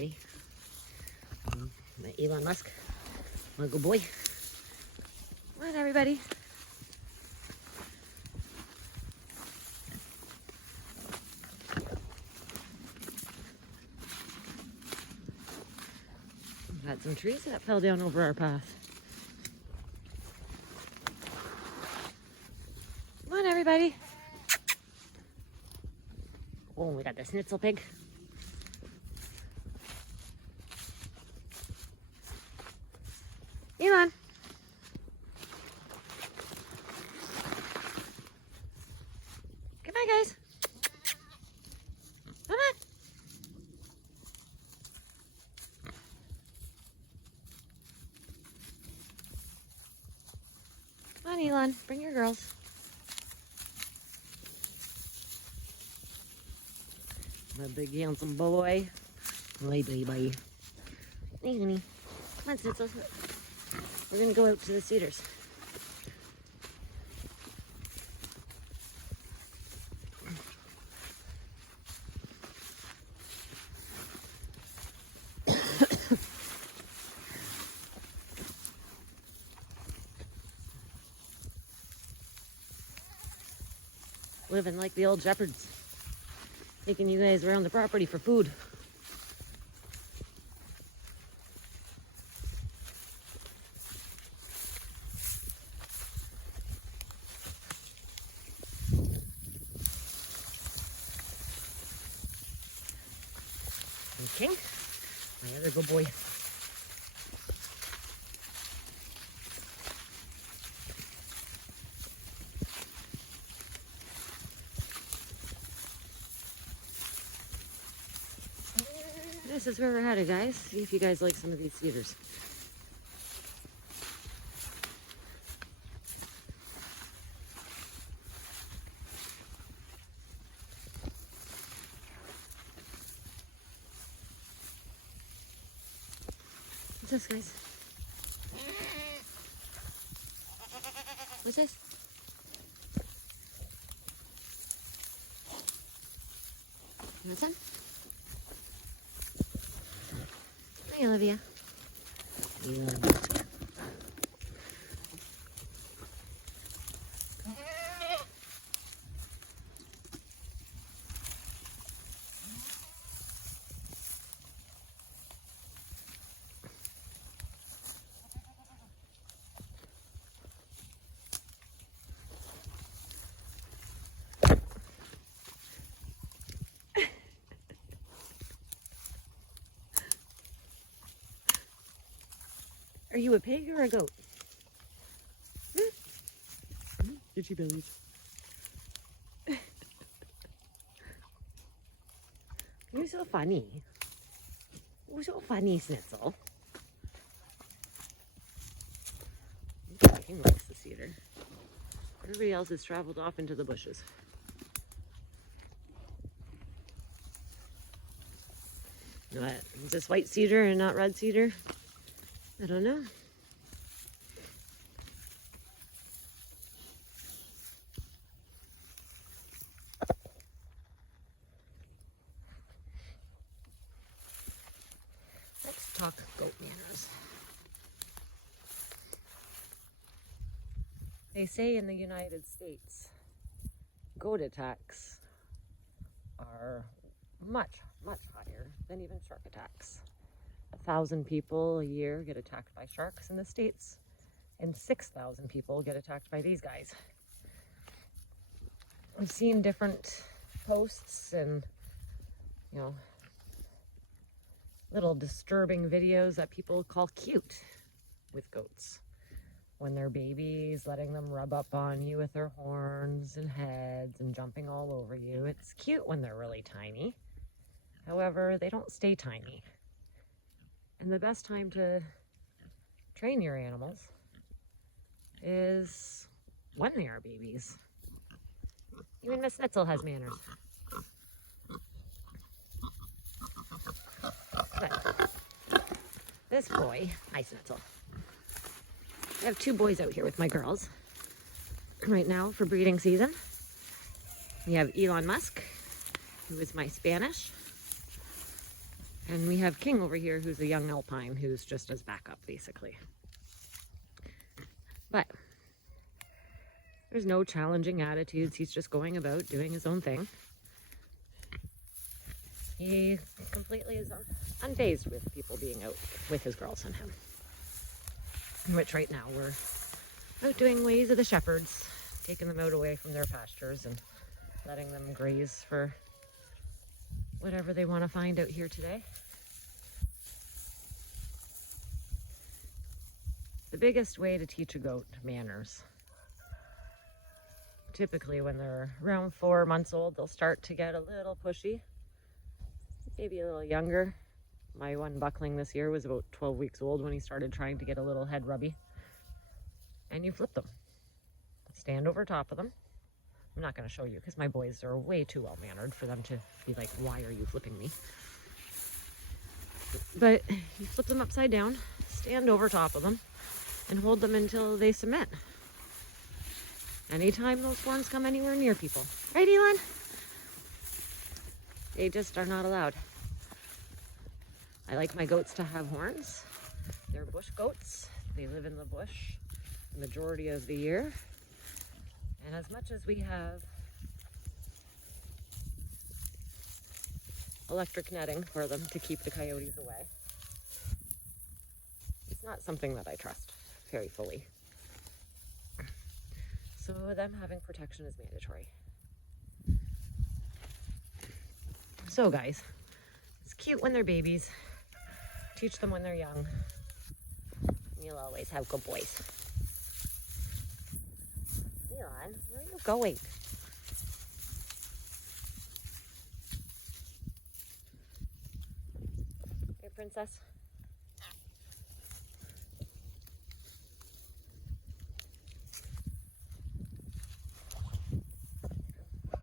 everybody. My Elon Musk, my good boy. Come on, everybody. We've got some trees that fell down over our path. Come on, everybody. Oh, we got the schnitzel pig. Elon. Come on, guys. Come on. Come on, Elon. Bring your girls. My big handsome boy. Hey, baby. Hey, honey. Come on, Schnitzel. We're going to go out to the cedars. Living like the old shepherds. Taking you guys around the property for food. Okay, my other good boy. This is where we're headed, guys. See if you guys like some of these cedars. What's this, guys? What's this? You want some? Hi, Olivia. Are you a pig or a goat? Itchy bellies. You're so funny. You're so funny, Schnitzel. He likes the cedar. Everybody else has traveled off into the bushes. What? Is this white cedar and not red cedar? I don't know. Let's talk goat manners. They say in the United States, goat attacks are much, much higher than even shark attacks. 1,000 people a year get attacked by sharks in the States, and 6,000 people get attacked by these guys. I've seen different posts and, little disturbing videos that people call cute with goats. When they're babies, letting them rub up on you with their horns and heads and jumping all over you. It's cute when they're really tiny. However, they don't stay tiny. And the best time to train your animals is when they are babies. Even Miss Schnitzel has manners. But this boy, hi Schnitzel. I have two boys out here with my girls right now for breeding season. We have Elon Musk, who is my Spanish, And we have King over here, who's a young alpine, who's just as backup, basically. But there's no challenging attitudes. He's just going about doing his own thing. He completely is unfazed with people being out with his girls and him. Which right now we're out doing Ways of the Shepherds, taking them out away from their pastures and letting them graze for whatever they want to find out here today. The biggest way to teach a goat manners, typically when they're around 4 months old, they'll start to get a little pushy, maybe a little younger. My one buckling this year was about 12 weeks old when he started trying to get a little head rubby. And you flip them. Stand over top of them. I'm not going to show you because my boys are way too well-mannered for them to be like, why are you flipping me? But you flip them upside down, stand over top of them, and hold them until they submit. Anytime those horns come anywhere near people. Right, Elon? They just are not allowed. I like my goats to have horns. They're bush goats. They live in the bush the majority of the year. And as much as we have electric netting for them to keep the coyotes away, it's not something that I trust very fully. So them having protection is mandatory. So guys, it's cute when they're babies. Teach them when they're young. You'll always have good boys. Elon, where are you going? Hey, princess.